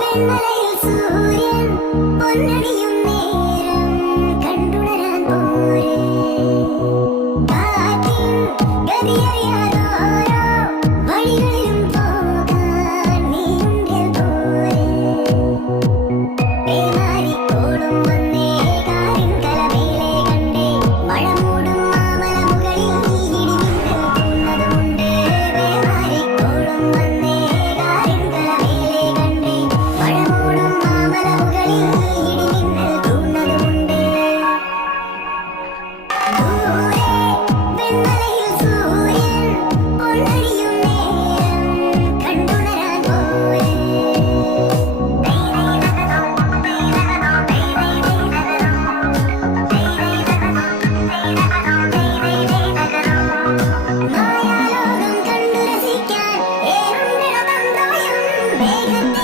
வெண்மலையில் சூரியன் பொன்னடியும் நேரம் हरिहरि हरा Make a